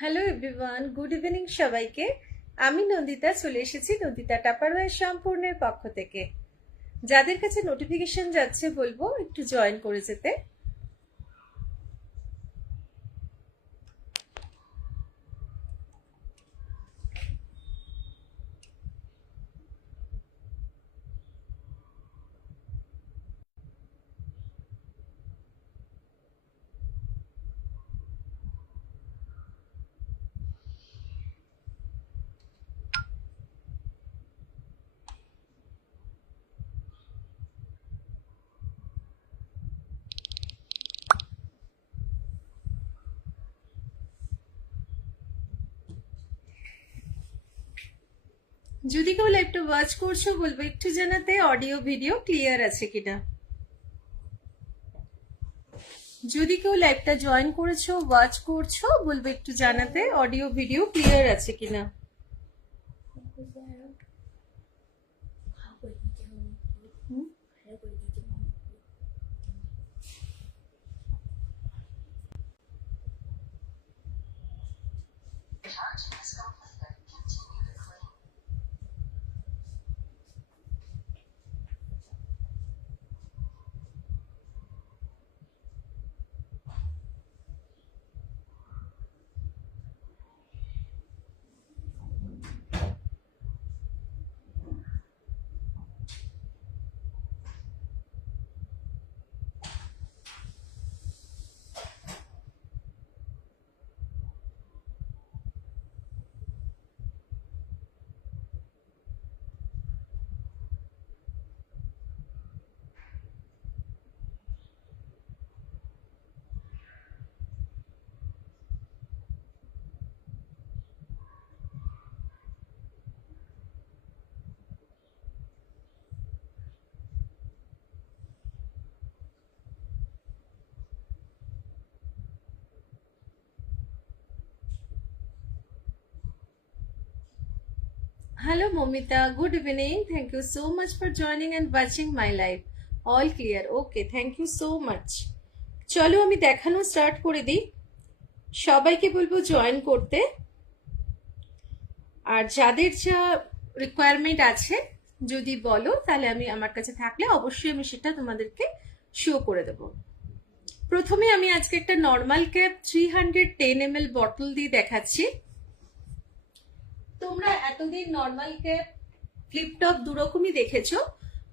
Hello everyone, good evening সবাইকে। আমি নন্দিতা চলে এসেছি নন্দিতা টাপারওয়ার সম্পূর্ণের পক্ষ থেকে। যাদের কাছে নোটিফিকেশন যাচ্ছে বলবো একটু জয়েন করে যেতে। যদি কেউ লাইভটা ওয়াচ করছো বলবো একটু জানাতে অডিও ভিডিও ক্লিয়ার আছে কিনা। যদি কেউ লাইভটা জয়েন করেছো ওয়াচ করছো বলবো একটু জানাতে অডিও ভিডিও ক্লিয়ার আছে কিনা। Hello Momita, good evening. Thank you so much for joining and watching my live. All clear. Okay, thank you so much. চলো আমি দেখানো স্টার্ট করে দিই। সবাইকে বলবো জয়েন করতে। আর যাদের যা রিকোয়ারমেন্ট আছে যদি বলো তাহলে আমি আমার কাছে থাকলে অবশ্যই আমি সেটা তোমাদেরকে শো করে দেব। প্রথমে আমি আজকে একটা নর্মাল ক্যাপ 310 ml বটল দিয়ে দেখাচ্ছি। তোমরা এতদিন নর্মাল ক্যাপ ফ্লিপ টপ দুরকমই দেখেছো।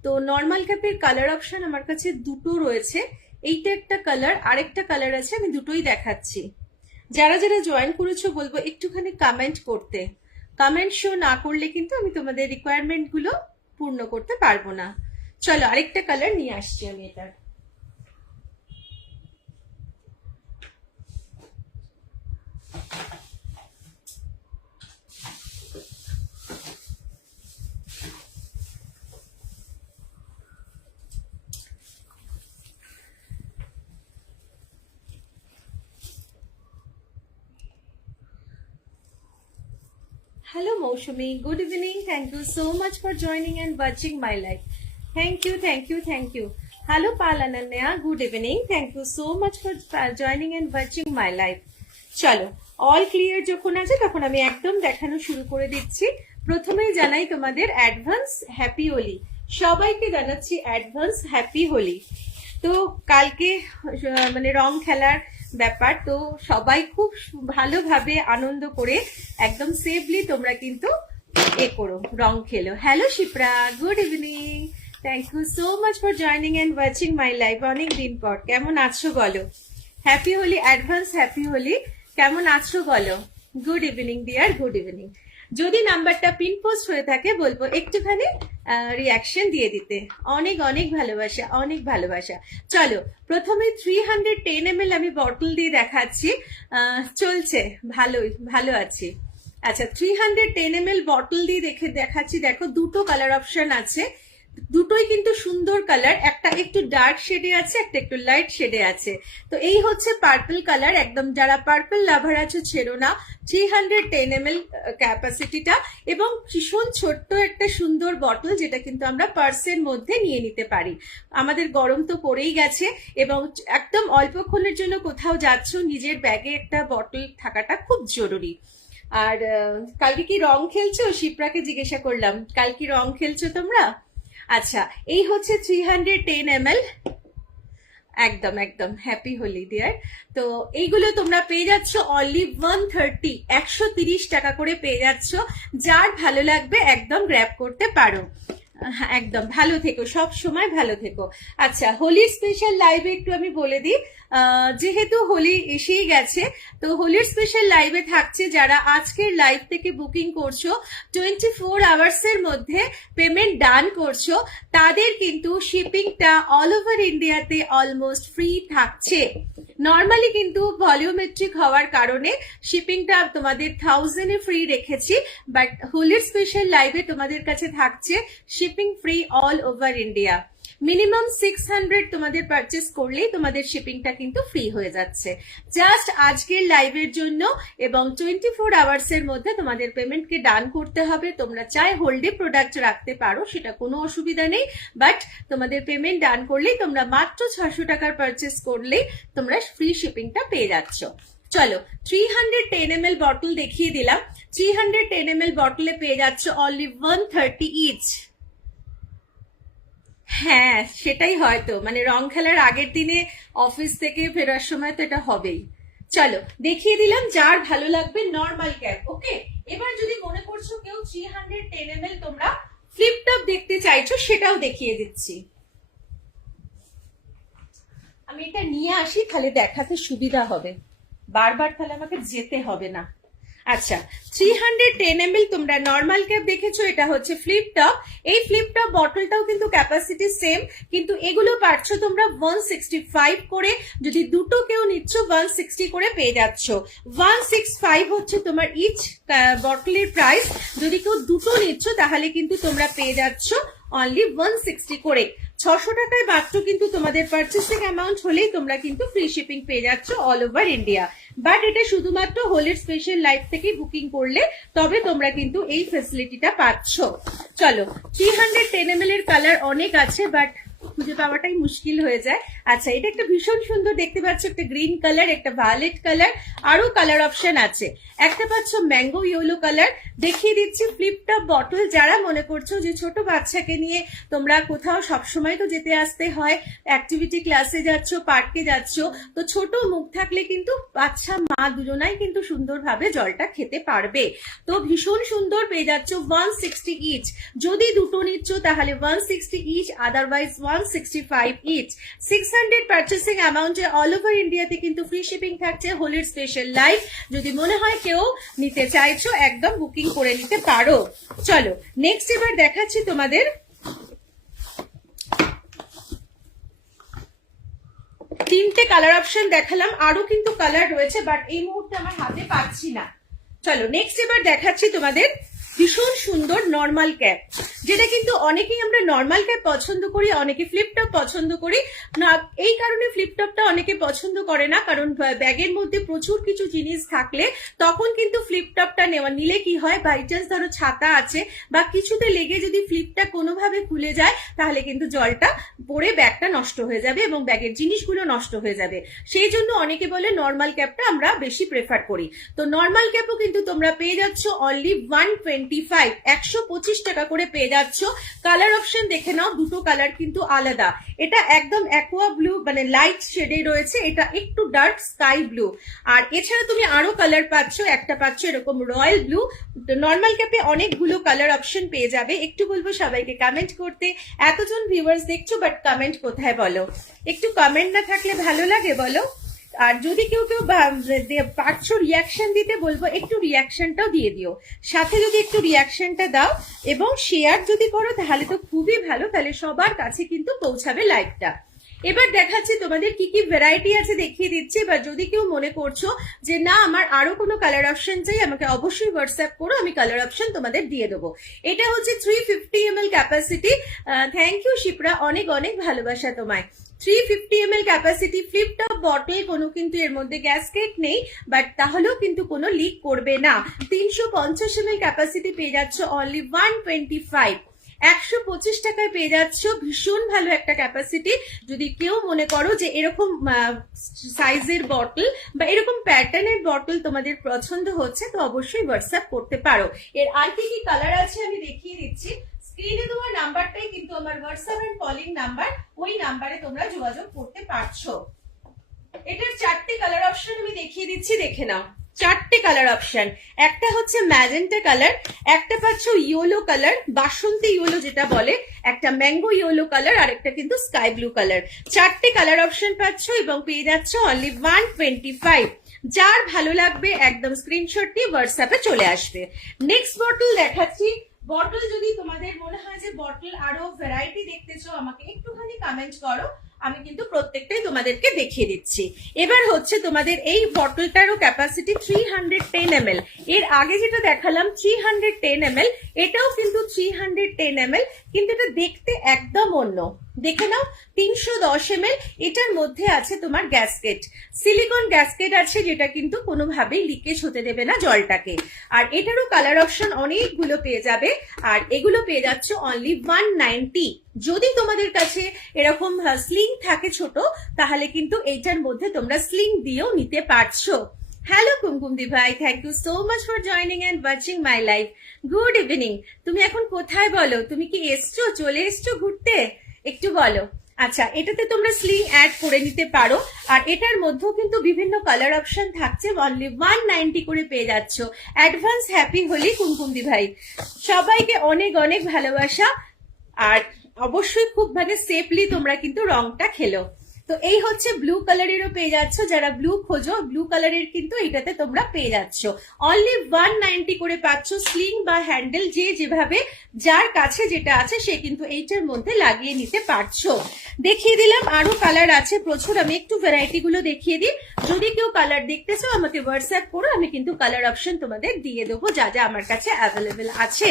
তো নর্মাল ক্যাপের কালার অপশন আমার কাছে দুটো রয়েছে। এইটা একটা কালার, আরেকটা কালার আছে, আমি দুটোই দেখাচ্ছি। যারা যারা জয়েন করেছো বলবো একটুখানি কমেন্ট করতে। কমেন্ট শো না করলে কিন্তু আমি তোমাদের রিকোয়ারমেন্ট গুলো পূর্ণ করতে পারবো না। চলো আরেকটা কালার নিয়ে আসছি আমি এটার। Hello Moshumi, good evening. Thank you so much for joining and watching my live. Thank you, thank you, thank you. Hello Palananya, good evening. Thank you so much for joining and watching my live. চলো all clear যখন আছে তখন আমি একদম দেখানো শুরু করে দিচ্ছি। প্রথমেই জানাই তোমাদের অ্যাডভান্স হ্যাপি হোলি। সবাইকে জানাচ্ছি অ্যাডভান্স হ্যাপি হোলি। তো কালকে মানে রং খেলার ব্যাপার, তো সবাই খুব ভালোভাবে আনন্দ করে একদম সেফলি তোমরা কিন্তু করো, রং খেলো। Hello Shipra, good evening. Thank you so much for joining and watching my live. অনেক দিন পর, কেমন আছো বলো? Happy Holi, advance happy Holi. কেমন আছো বলো? Good evening dear, good evening. যদি নাম্বারটা পিন পোস্ট হয়ে থাকে বলবো একটুখানি রিয়াকশন দিয়ে দিতে। অনেক অনেক ভালোবাসা, অনেক ভালোবাসা। চলো প্রথমে 310 ml আমি বটল দিয়ে দেখাচ্ছি। চলছে ভালোই, ভালো আছি। আচ্ছা 310 ml বটল দিয়ে দেখাচ্ছি। দেখো দুটো কালার অপশন আছে। দুটোই কিন্তু সুন্দর কালার, একটা একটু ডার্ক শেডে আছে, একটা একটু লাইট শেডে আছে। তো এই হচ্ছে পার্পল কালার, একদম যারা পার্পল লাভার আছে ছেড়ো না। 310 ml ক্যাপাসিটিটা, এবং ভীষণ ছোট্ট একটা সুন্দর বটল, যেটা কিন্তু আমরা পার্সের মধ্যে নিয়ে নিতে পারি। আমাদের গরম তো পড়েই গেছে, এবং একদম অল্পক্ষণের জন্য কোথাও যাচ্ছ, নিজের ব্যাগে একটা বটল থাকাটা খুব জরুরি। আর কালকে কি রং খেলছো? শিপ্রাকে জিজ্ঞাসা করলাম, কাল কি রং খেলছো তোমরা? আচ্ছা, এই হচ্ছে 310 ml। একদম একদম হ্যাপি হোলি ডিয়ার। তো এইগুলো তোমরা পেয়ে যাচ্ছ অনলি 130, 130 টাকা করে পেয়ে যাচ্ছ। যার ভালো লাগবে একদম গ্র্যাব করতে পারো। একদম ভালো থেকো, সব সময় ভালো থেকো। আচ্ছা, হোলির স্পেশাল লাইভে একটু আমি বলে দিই, যেহেতু হোলি এসেই গেছে, তো হোলির স্পেশাল লাইভে থাকছে যারা আজকের লাইভ থেকে বুকিং করছো, 24 আওয়ার্সের মধ্যে পেমেন্ট ডান করছো, তাদের কিন্তু শিপিংটা অল ওভার ইন্ডিয়াতে অলমোস্ট ফ্রি থাকছে। নর্মালি কিন্তু ভলিউমেট্রিক হওয়ার কারণে শিপিংটা তোমাদের 1000-এ ফ্রি রেখেছি, বাট হোলির স্পেশাল লাইভে তোমাদের কাছে থাকছে shipping free all over India. Minimum 600 তোমাদের পারচেস করলেই তোমাদের শিপিংটা কিন্তু ফ্রি হয়ে যাচ্ছে। জাস্ট আজকের লাইভের জন্য, এবং 24 আওয়ার্সের মধ্যে তোমাদের পেমেন্টকে ডান করতে হবে। তোমরা চাই হোল্ডে প্রোডাক্ট রাখতে পারো, সেটা কোনো অসুবিধা নেই, বাট তোমাদের পেমেন্ট ডান করলেই, তোমরা মাত্র 600 টাকার পারচেস করলেই তোমরা ফ্রি শিপিংটা পেয়ে যাচ্ছ। চলো, 310 ml বটল দেখিয়ে দিলাম। 310 ml বটলে পেয়ে যাচ্ছ অনলি 130 ইচ। হ্যাঁ, সেটাই হয়তো, মানে রং খেলার আগের দিনে অফিস থেকে ফেরার সময় তো এটা হবেই। চলো, দেখিয়ে দিলাম, যার ভালো লাগবে নর্মাল ক্যাপ। ওকে, এবার যদি মনে করছো কেউ 310 ml তোমরা ফ্লিপ টপ দেখতে চাইছো, সেটাও দেখিয়ে দিচ্ছি। আমি এটা নিয়ে আসি, তাহলে দেখাতে সুবিধা হবে, বারবার তাহলে আমাকে যেতে হবে না। আচ্ছা, 310 ml তোমরা নর্মাল ক্যাপ দেখেছো, এটা হচ্ছে ফ্লিপ টপ। এই ফ্লিপ টপ বটলটাও কিন্তু ক্যাপাসিটি সেম, কিন্তু এগুলো পাচ্ছ তোমরা 165 করে। যদি দুটো কেউ নিচ্ছ 160 করে পেয়ে যাচ্ছ। 165 হচ্ছে তোমার ইচ বটলের প্রাইস। যদি কেউ দুটো নিচ্ছ তাহলে কিন্তু তোমরা পেয়ে যাচ্ছ অনলি 160 করে। 600 টাকায় মাত্র কিন্তু তোমাদের পারচেসিং অ্যামাউন্ট হলেই তোমরা কিন্তু ফ্রি শিপিং পেয়ে যাচ্ছ অল ওভার ইন্ডিয়া। বাট এটা শুধুমাত্র হোলির স্পেশাল লাইভ থেকে বুকিং করলে তবে তোমরা কিন্তু এই ফ্যাসিলিটিটা পাচ্ছ। চলো, 310 ml এর কালার অনেক আছে, বাট খুঁজে পাওয়াটাই মুশকিল হয়ে যায়। আচ্ছা, এটা একটা ভীষণ সুন্দর দেখতে পাচ্ছ, একটা গ্রিন কালার, একটা ভায়োলেট কালার, আরো কালার অপশন আছে। একটা পাচ্ছ ম্যাঙ্গো ইয়েলো কালার। দেখিয়ে দিচ্ছি ফ্লিপ টপ বটল। যারা মনে করছো যে ছোট বাচ্চাকে নিয়ে তোমরা কোথাও সবসময় তো যেতে আসতে হয়, অ্যাক্টিভিটি ক্লাসে যাচ্ছ, পার্কে যাচ্ছ, তো ছোট মুখ থাকলে কিন্তু বাচ্চা মা দুজনাই কিন্তু সুন্দরভাবে জলটা খেতে পারবে। তো ভীষণ সুন্দর পেয়ে যাচ্ছ 160 ইচ। যদি দুটো নিচ্ছ তাহলে 160 ইচ, আদারওয়াইজ 165 ইচ। 600 পারচেসিং অ্যামাউন্টে অল ওভার ইন্ডিয়াতে কিন্তু ফ্রি শিপিং থাকছে হোলির স্পেশাল লাইভ। যদি মনে হয় কেউ নিতে চাইছো, একদম বুকিং করে নিতে পারো। চলো, নেক্সট এবার দেখাচ্ছি তোমাদের তিনটে কালার অপশন দেখালাম, আরো কিন্তু কালার রয়েছে, বাট এই মুহূর্তে আমার হাতে পাচ্ছি না। চলো, নেক্সট এবার দেখাচ্ছি তোমাদের ভীষণ সুন্দর নর্মাল ক্যাপ, যেটা কিন্তু অনেকেই আমরা নর্মাল ক্যাপ পছন্দ করি, অনেকে ফ্লিপ টপ পছন্দ করি না। এই কারণে ফ্লিপ টপটা অনেকে পছন্দ করে না, কারণ ব্যাগের মধ্যে প্রচুর কিছু জিনিস থাকলে তখন কিন্তু ফ্লিপ টপটা নিলে কি হয়, বাই চান্স ধরো ছাতা আছে বা কিছুতে লেগে যদি ফ্লিপটা কোনোভাবে খুলে যায়, তাহলে কিন্তু জলটা পড়ে ব্যাগটা নষ্ট হয়ে যাবে এবং ব্যাগের জিনিসগুলো নষ্ট হয়ে যাবে। সেই জন্য অনেকে বলে নর্মাল ক্যাপটা আমরা বেশি প্রেফার করি। তো নর্মাল ক্যাপও কিন্তু তোমরা পেয়ে যাচ্ছ অনলি 125, 125 টাকা করে পেয়ে যাচ্ছ। কালার অপশন দেখে নাও, দুটো কালার কিন্তু আলাদা। এটা একদম অ্যাকোয়া ব্লু, মানে লাইট শেডে রয়েছে, এটা একটু ডার্ক স্কাই ব্লু। আর এছাড়া তুমি আরো কালার পাচ্ছ, একটা পাচ্ছ এরকম রয়্যাল ব্লু। নর্মাল ক্যাপে অনেকগুলো কালার অপশন পেয়ে যাবে। একটু বলবো সবাইকে কমেন্ট করতে। এতজন ভিউয়ার্স দেখছো, বাট কমেন্ট কোথায় বলো? একটু কমেন্ট না থাকলে ভালো লাগে বলো? আর যদি কেউ পারছো রিয়াকশন দিতে, বলবো একটু রিয়াকশনটাও দিয়ে দিও। সাথে যদি একটু রিয়াকশনটা দাও এবং শেয়ার যদি করো তাহলে তো খুবই ভালো, তাহলে সবার কাছে কিন্তু পৌঁছাবে লাইভটা। এবার দেখাচ্ছি তোমাদের কি কি ভ্যারাইটি আছে, দেখিয়ে দিচ্ছি। এবার যদি কেউ মনে করছো যে না আমার আরো কোনো কালার অপশন চাই, আমাকে অবশ্যই হোয়াটসঅ্যাপ করো, আমি কালার অপশন তোমাদের দিয়ে দেবো। এটা হচ্ছে 350 ml capacity. Thank you Shipra, অনেক অনেক ভালোবাসা তোমায়। 350 ml capacity, flip top bottle, কোনো কিন্তু এর মধ্যে গ্যাসকেট নেই, বাট তাহলেও কিন্তু কোনো লিক করবে না। 350 ml ক্যাপাসিটি পেয়ে যাচ্ছ অনলি 125, 125 টাকায় পেয়ে যাচ্ছ। ভীষণ ভালো একটা ক্যাপাসিটি। যদি কেউ মনে করো যে এরকম সাইজের বটল বা এরকম প্যাটার্নের বটল তোমাদের পছন্দ হচ্ছে, তো অবশ্যই হোয়াটসঅ্যাপ করতে পারো। এর আর কি কি কালার আছে আমি দেখিয়ে দিচ্ছি। স্ক্রিনে তোমার নাম্বারটাই কিন্তু আমার হোয়াটসঅ্যাপ এন্ড কলিং নাম্বার, ওই নাম্বারে তোমরা যোগাযোগ করতে পারছো। এটার 4টে কালার অপশন আমি দেখিয়ে দিচ্ছি, দেখে নাও। 4টে কালার অপশন, একটা হচ্ছে ম্যাজেন্টা কালার, একটা পাচ্ছ ইয়েলো কালার, বাসন্তী ইয়েলো যেটা বলে, একটা ম্যাঙ্গো ইয়েলো কালার, আর একটা কিন্তু স্কাই ব্লু কালার। 4টে কালার অপশন পাচ্ছ এবং পেয়ে যাচ্ছ অনলি 125। যার ভালো লাগবে একদম স্ক্রিনশট দিয়ে হোয়াটসঅ্যাপে চলে আসবে। নেক্সট বটল দেখাচ্ছি। বটল যদি তোমাদের মনে হয় যে বটল আরো ভ্যারাইটি দেখতেছো, আমাকে একটুখানি কমেন্ট করো, আমি কিন্তু প্রত্যেকটাই তোমাদেরকে দেখিয়ে দিচ্ছি। এবার হচ্ছে তোমাদের এই বটলটারও ক্যাপাসিটি 310 ml। এর আগে যেটা দেখালাম 310 ml, এটাও কিন্তু 310 ml, কিন্তু এটা দেখতে একদম অন্য। দেখে নাও 310 ml। এটার মধ্যে আছে তোমার গ্যাসকেট, সিলিকন গ্যাসকেট আছে, যেটা কিন্তু কোনোভাবেই লিকেজ হতে দেবে না জলটাকে। আর এটারও কালার অপশন অনেকগুলো পেয়ে যাবে, আর এগুলো পেয়ে যাচ্ছ অনলি 190। যদি তোমাদের কাছে এরকম স্লিং থাকে ছোট, তাহলে কিন্তু এইটার মধ্যে তোমরা স্লিং দিয়েও নিতে পারছো। হ্যালো কুমকুম দি ভাই, thank you so much for joining and watching my live. Good evening. তুমি এখন কোথায় বলো? তুমি কি এসছো, চলে এসছো ঘুরতে? একটু বলো। আচ্ছা, এটাতে তোমরা স্লিং অ্যাড করে নিতে পারো। আর এটার মধ্যেও কিন্তু বিভিন্ন কালার অপশন থাকছে, অনলি 190 করে পেয়ে যাচ্ছ। অ্যাডভান্স হ্যাপি হোলি কুমকুম দি ভাই, সবাইকে অনেক অনেক ভালোবাসা। আর অবশ্যই খুব মানে সেফলি তোমরা কিন্তু রংটা খেলো। তো এই হচ্ছে ব্লু কালারেরও পেয়ে যাচ্ছ, যারা ব্লু খোঁজো ব্লু কালারের কিন্তু এটাতে তোমরা পেয়ে যাচ্ছ। অনলি 190 করে পাচ্ছ। স্লিং বা হ্যান্ডেল যে যেভাবে যার কাছে যেটা আছে সে কিন্তু এইটার মধ্যে লাগিয়ে নিতে পারছো। দেখিয়ে দিলাম, আরো কালার আছে প্রচুর। আমি একটু ভ্যারাইটি গুলো দেখিয়ে দিই। যদি কেউ কালার দেখতেছো আমাকে হোয়াটসঅ্যাপ করো, আমি কিন্তু কালার অপশন তোমাদের দিয়ে দেবো যা যা আমার কাছে অ্যাভেলেবেল আছে।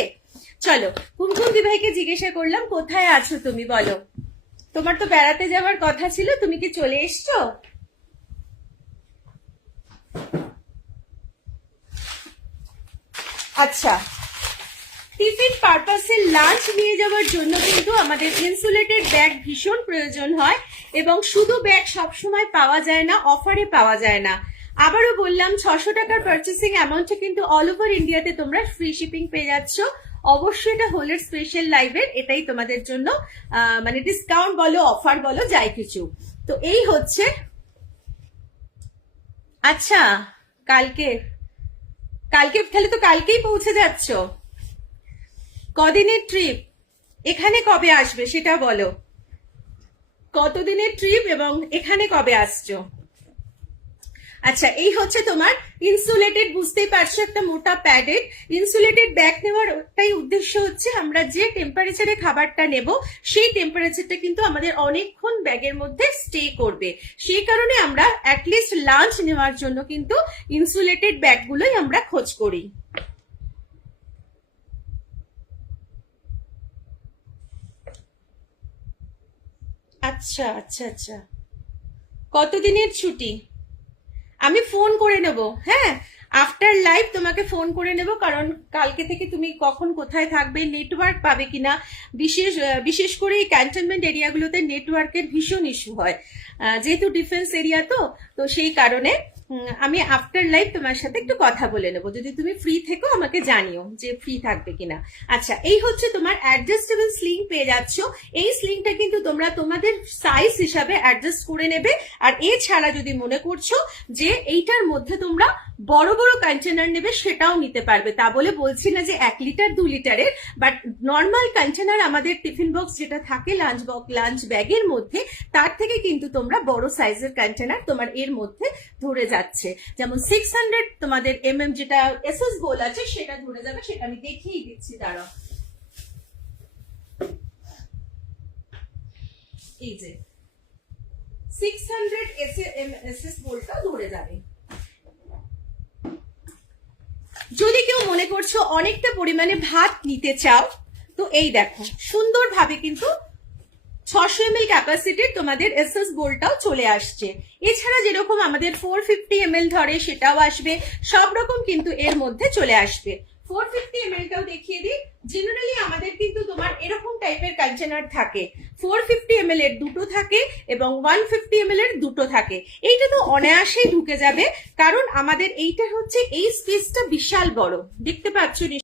চলো, কুমকুম দি ভাইকে জিজ্ঞাসা করলাম কোথায় আছো তুমি, বলো। তোমার তো বেড়াতে যাওয়ার কথা ছিল, তুমি কি চলে এসছো? আচ্ছা, টিফিন পারপাসে লাঞ্চ নিয়ে যাওয়ার জন্য কিন্তু আমাদের ইনসুলেটেড ব্যাগ ভীষণ প্রয়োজন হয়, এবং শুধু ব্যাগ সবসময় পাওয়া যায় না, অফারে পাওয়া যায় না। আবারও বললাম, 600 টাকার পার্চেসিং অ্যামাউন্টে কিন্তু অল ওভার ইন্ডিয়াতে তোমরা ফ্রি শিপিং পেয়ে যাচ্ছ। অবশ্যই এটা হোলের স্পেশাল লাইভের, এটাই তোমাদের জন্য মানে ডিসকাউন্ট বলো, অফার বলো, যাই কিছু। তো এই হচ্ছে। আচ্ছা, কালকে কালকে তাহলে তো কালকেই পৌঁছে যাচ্ছ। কদিনের ট্রিপ? এখানে কবে আসবে সেটা বলো। কতদিনের ট্রিপ এবং এখানে কবে আসছো? আচ্ছা, এই হচ্ছে তোমার ইনসুলেটেড, বুঝতেই পারছো, একটা মোটা প্যাডেড ইনসুলেটেড ব্যাগ নেওয়ার ওটাই উদ্দেশ্য হচ্ছে আমরা যে টেম্পারেচারে খাবারটা নেব সেই টেম্পারেচারটা কিন্তু আমাদের অনেকক্ষণ ব্যাগের মধ্যে স্টে করবে। সেই কারণে আমরা অ্যাটলিস্ট লাঞ্চ নেওয়ার জন্য কিন্তু ইনসুলেটেড ব্যাগগুলোই আমরা খোঁজ করি। আচ্ছা আচ্ছা আচ্ছা, কতদিনের ছুটি? আমি ফোন করে নেব, হ্যাঁ, আফটার লাইভ তোমাকে ফোন করে নেব, কারণ কালকে থেকে তুমি কখন কোথায় থাকবে, নেটওয়ার্ক পাবে কিনা। বিশেষ করে এই ক্যান্টনমেন্ট এরিয়াগুলোতে নেটওয়ার্কের ভীষণ ইস্যু হয়, যেহেতু ডিফেন্স এরিয়া। তো সেই কারণে আমি আফটার লাইভ তোমার সাথে একটু কথা বলে নেবো। যদি তুমি ফ্রি থেকো আমাকে জানিও যে ফ্রি থাকবে কিনা। আচ্ছা, এই হচ্ছে তোমার অ্যাডজাস্টেবল স্লিং পেয়ে যাচ্ছ। এই স্লিংটা কিন্তু তোমরা তোমাদের সাইজ হিসাবে অ্যাডজাস্ট করে নেবে। আর এছাড়া যদি মনে করছো যে এইটার মধ্যে তোমরা বড় বড় কন্টেনার নেবে, সেটাও নিতে পারবে। তা বলে বলছি না যে 1 লিটার 2 লিটারের, বাট নর্মাল কন্টেনার আমাদের টিফিন বক্স যেটা থাকে লাঞ্চ ব্যাগের মধ্যে, তার থেকে কিন্তু তোমরা বড় সাইজের কন্টেনার তোমার এর মধ্যে ধরে যাচ্ছে। যেমন 600 তোমাদের যেটা এসএস গোল আছে সেটা ধরে যাবে, সেটা আমি দেখিয়ে দিচ্ছি, দাঁড়াও। এই যে 600 এসএস ভোল্টটা ধরে যাবে। যদি কেউ মনে করছো অনেকটা পরিমাণে ভাত নিতে চাও, তো এই দেখো সুন্দরভাবে কিন্তু 600 ml ক্যাপাসিটির তোমাদের এসএস বোলটাও চলে আসছে। এছাড়া যেরকম আমাদের 450 ml ধরে সেটাও আসবে, সব রকম কিন্তু এর মধ্যে চলে আসবে। 450 ml টাও দেখিয়ে দিই। জেনারেলি আমাদের কিন্তু তোমার এরকম টাইপের কন্টেনার থাকে, 450 ml এর দুটো থাকে এবং 150 ml এর দুটো থাকে। এইটা তো অনায়াসেই ঢুকে যাবে, কারণ আমাদের এইটা হচ্ছে এই স্পেসটা বিশাল বড়, দেখতে পাচ্ছ।